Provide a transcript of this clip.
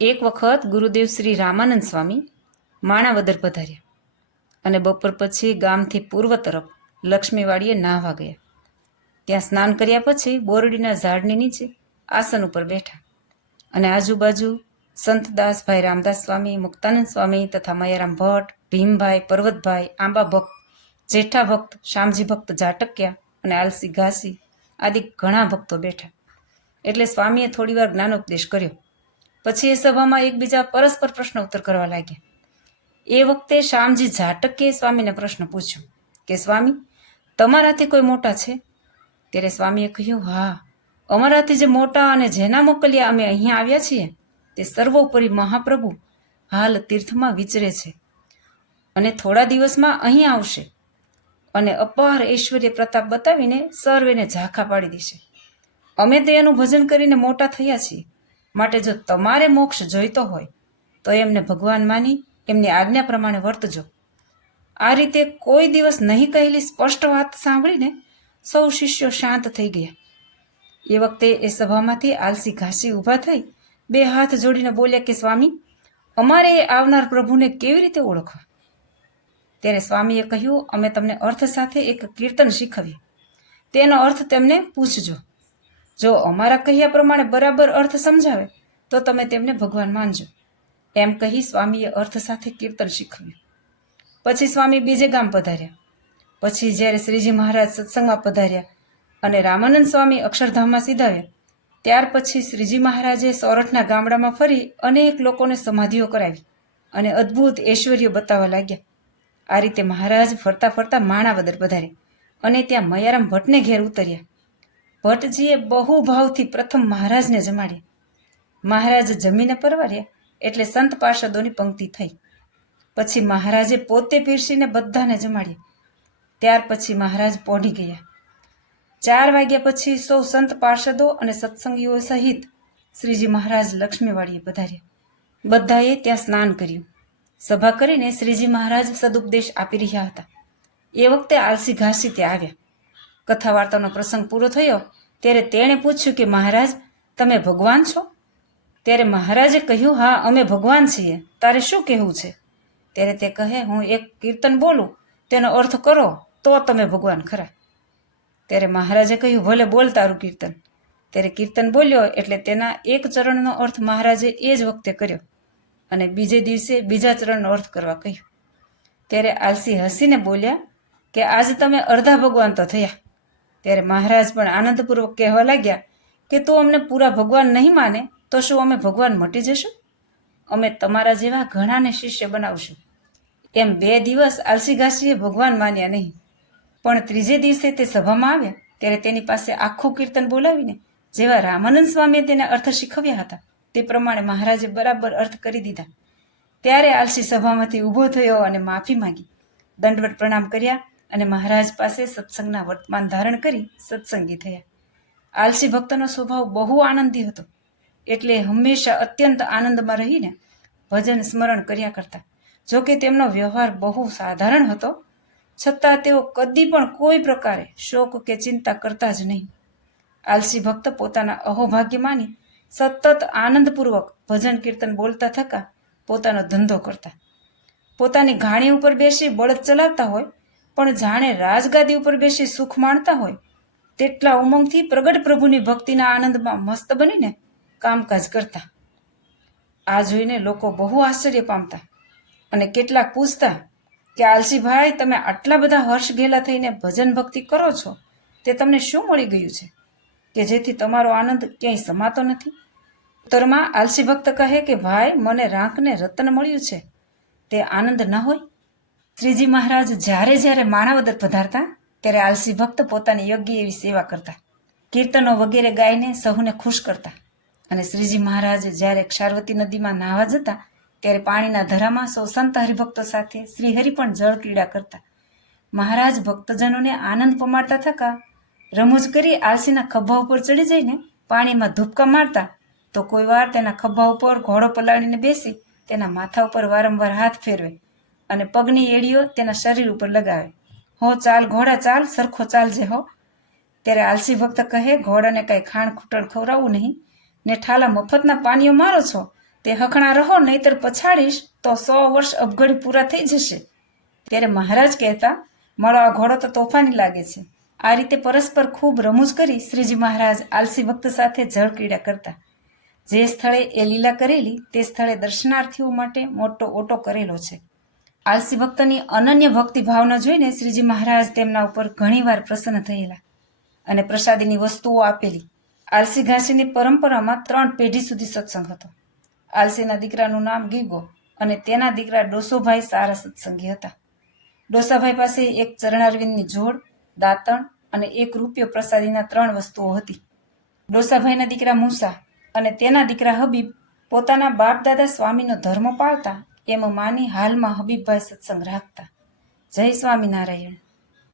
એક વખત ગુરુદેવ શ્રી રામાનંદ સ્વામી માણાવદર પધાર્યા અને બપોર પછી ગામથી પૂર્વ તરફ લક્ષ્મીવાડીએ નાહવા ગયા. ત્યાં સ્નાન કર્યા પછી બોરડીના ઝાડની નીચે આસન ઉપર બેઠા અને આજુબાજુ સંતદાસભાઈ રામદાસ સ્વામી, મુક્તાનંદ સ્વામી તથા મયારામ ભટ્ટ, ભીમભાઈ, પર્વતભાઈ, આંબા ભક્ત, જેઠા ભક્ત, શામજી ભક્ત જાટકિયા અને આલસી ઘાસી આદિ ઘણા ભક્તો બેઠા. એટલે સ્વામીએ થોડીવાર જ્ઞાનોપદેશ કર્યો. પછી એ સભામાં એકબીજા પરસ્પર પ્રશ્ન ઉત્તર કરવા લાગ્યા. એ વખતે શામજી ઝાટકે સ્વામીને પ્રશ્ન પૂછ્યો કે, સ્વામી, તમારાથી કોઈ મોટા છે? ત્યારે સ્વામીએ કહ્યું, હા, અમારાથી જે મોટા અને જેના મોકલ્યા અમે અહીંયા આવ્યા છીએ, તે સર્વોપરી મહાપ્રભુ હાલ તીર્થમાં વિચરે છે અને થોડા દિવસમાં અહીં આવશે અને અપાર ઐશ્વર્ય પ્રતાપ બતાવીને સર્વેને ઝાંખા પાડી દેશે. અમે તે એનું ભજન કરીને મોટા થયા છીએ. માટે જો તમારે મોક્ષ જોઈતો હોય, તો એમને ભગવાન માની, એમની આજ્ઞા પ્રમાણે વર્તજો. આ રીતે કોઈ દિવસ નહીં કહેલી સ્પષ્ટ વાત સાંભળીને સૌ શિષ્યો શાંત થઈ ગયા. એ વખતે એ સભામાંથી આલસી ઘાસી ઊભા થઈ બે હાથ જોડીને બોલ્યા કે, સ્વામી, અમારે એ આવનાર પ્રભુને કેવી રીતે ઓળખવા? ત્યારે સ્વામીએ કહ્યું, અમે તમને અર્થ સાથે એક કીર્તન શીખવીએ. તેનો અર્થ તેમને પૂછજો. જો અમારા કહ્યા પ્રમાણે બરાબર અર્થ સમજાવે, તો તમે તેમને ભગવાન માનજો. એમ કહી સ્વામીએ અર્થ સાથે કીર્તન શીખવ્યું. પછી સ્વામી બીજે ગામ પધાર્યા. પછી જ્યારે શ્રીજી મહારાજ સત્સંગમાં પધાર્યા અને રામાનંદ સ્વામી અક્ષરધામમાં સીધાવ્યા, ત્યાર પછી શ્રીજી મહારાજે સોરઠના ગામડામાં ફરી અનેક લોકોને સમાધિઓ કરાવી અને અદ્ભુત ઐશ્વર્ય બતાવવા લાગ્યા. આ રીતે મહારાજ ફરતા ફરતા માણાવદર પધારે અને ત્યાં મયારામ ભટ્ટને ઘેર ઉતર્યા. ભટ્ટજીએ બહુ ભાવથી પ્રથમ મહારાજને જમાડ્યા મહારાજ જમીને પરવાર્યા એટલે સંત પાર્ષદોની પંક્તિ થઈ. પછી મહારાજે પોતે પીરસીને બધાને જમાડ્યા ત્યાર પછી મહારાજ પોઢી ગયા. ચાર વાગ્યા પછી સૌ સંત પાર્ષદો અને સત્સંગીઓ સહિત શ્રીજી મહારાજ લક્ષ્મીવાડીએ પધાર્યા. બધાએ ત્યાં સ્નાન કર્યું. સભા કરીને શ્રીજી મહારાજ સદુપદેશ આપી રહ્યા હતા. એ વખતે આલસી ઘાસી ત્યાં આવ્યા. કથા વાર્તાનો પ્રસંગ પૂરો થયો ત્યારે તેણે પૂછ્યું કે મહારાજ, તમે ભગવાન છો? ત્યારે મહારાજે કહ્યું, હા, અમે ભગવાન છીએ. તારે શું કહેવું છે? ત્યારે તે કહે, હું એક કીર્તન બોલું. તેનો અર્થ કરો, તો તમે ભગવાન ખરા. ત્યારે મહારાજે કહ્યું, ભલે બોલ તારું કીર્તન. ત્યારે કીર્તન બોલ્યો એટલે તેના એક ચરણનો અર્થ મહારાજે એ જ વખતે કર્યો અને બીજે દિવસે બીજા ચરણનો અર્થ કરવા કહ્યું. ત્યારે આલસી હસીને બોલ્યા કે, આજે તમે અડધા ભગવાન તો થયા. ત્યારે મહારાજ પણ આનંદપૂર્વક કહેવા લાગ્યા કે તું અમને પૂરા ભગવાન નહીં માને, તો શું અમે ભગવાન મટી જશું? અમે તમારા જેવા ઘણાને શિષ્ય બનાવશું. એમ બે દિવસ આલસી ઘાસીએ ભગવાન માન્યા નહીં. પણ ત્રીજે દિવસે તે સભામાં આવ્યા, ત્યારે તેની પાસે આખું કીર્તન બોલાવીને જેવા રામાનંદ સ્વામીએ તેને અર્થ શીખવ્યા હતા, તે પ્રમાણે મહારાજે બરાબર અર્થ કરી દીધા. ત્યારે આલસી સભામાંથી ઊભો થયો અને માફી માંગી. દંડવટ પ્રણામ કર્યા અને મહારાજ પાસે સત્સંગના વર્તમાન ધારણ કરી સત્સંગી થયા. આલસી ભક્તનો સ્વભાવ બહુ આનંદી હતો. એટલે હંમેશા અત્યંત આનંદમાં રહીને ભજન સ્મરણ કર્યા કરતા. જોકે તેમનો વ્યવહાર બહુ સાધારણ હતો, છતાં તેઓ કદી પણ કોઈ પ્રકારે શોક કે ચિંતા કરતા જ નહીં. આલસી ભક્ત પોતાના અહોભાગ્ય માની સતત આનંદપૂર્વક ભજન કીર્તન બોલતા થકા પોતાનો ધંધો કરતા. પોતાની ઘાણી ઉપર બેસી બળદ ચલાવતા હોય પણ જાણે રાજગાદી ઉપર બેસી સુખ માણતા હોય, તેટલા ઉમંગથી પ્રગટ પ્રભુની ભક્તિના આનંદમાં મસ્ત બનીને કામકાજ કરતા. આ જોઈને લોકો બહુ આશ્ચર્ય પામતા અને કેટલાક પૂછતા કે, આલસીભાઈ, તમે આટલા બધા હર્ષ ઘેલા થઈને ભજન ભક્તિ કરો છો? તે તમને શું મળી ગયું છે? કે જેથી તમારો આનંદ ક્યાંય સમાતો નથી? ઉત્તરમાં આલસી ભક્ત કહે કે, ભાઈ, મને રાંકને રતન મળ્યું છે. તે આનંદ ન હોય શ્રીજી મહારાજ જ્યારે જ્યારે માણાવદર પધારતા, ત્યારે આલસી ભક્ત પોતાની યોગ્ય એવી સેવા કરતા. કીર્તનો વગેરે ગાઈને સહુને ખુશ કરતા. અને શ્રીજી મહારાજ જ્યારે ક્ષારવતી નદીમાં નાહવા જતા, ત્યારે પાણીના ધરામાં સૌ સંત હરિભક્તો સાથે શ્રીહરિ પણ જળ ક્રીડા કરતા. મહારાજ ભક્તજનોને આનંદ પમાડતા થકા, રમૂજ કરી આલસીના ખભા ઉપર ચડી જઈને પાણીમાં ધૂપકા મારતા, તો કોઈ વાર તેના ખભા ઉપર ઘોડો પલાળીને બેસી તેના માથા ઉપર વારંવાર હાથ ફેરવે. અને પગની એડીઓ તેના શરીર ઉપર લગાવે. હો ચાલ, ઘોડા ચાલ, સરખો ચાલજે હો. ત્યારે આલસી ભક્ત કહે, ઘોડાને કાંઈ ખાણ ખૂટણ ખવડાવવું નહીં. ને ઠાલા મફતના પાનીઓ મારો છો. તે હખણા રહો, નહીતર પછાડીશ તો સો વર્ષ અપઘડી પૂરા થઈ જશે. ત્યારે મહારાજ કહેતા મળો આ ઘોડો તો તોફાની લાગે છે. આ રીતે પરસ્પર ખૂબ રમૂજ કરી શ્રીજી મહારાજ આલસી ભક્ત સાથે જળ ક્રીડા કરતા. જે સ્થળે એ લીલા કરેલી, તે સ્થળે દર્શનાર્થીઓ માટે મોટો ઓટો કરેલો છે. આલસી ભક્તની અનન્ય ભક્તિ ભાવના જોઈને શ્રીજી મહારાજ તેમના ઉપર ઘણીવાર પ્રસન્ન થયેલા અને પ્રસાદીની વસ્તુઓ આપેલી. આલસી ઘાસીની પરંપરામાં ત્રણ પેઢી સુધી સત્સંગ હતો. આલસીના દીકરાનું નામ ગીગો અને તેના દીકરા ડોસોભાઈ સારા સત્સંગી હતા. ડોસાભાઈ પાસે એક ચરણારવિંદની જોડ, દાંતણ અને એક રૂપિયો પ્રસાદીના ત્રણ વસ્તુઓ હતી. ડોસાભાઈના દીકરા મૂસા અને તેના દીકરા હબીબ પોતાના બાપ દાદા સ્વામીનો ધર્મ પાળતા એમ માની હાલમાં હબીબભાઈ સત્સંગ રાખતા. જય સ્વામિનારાયણ.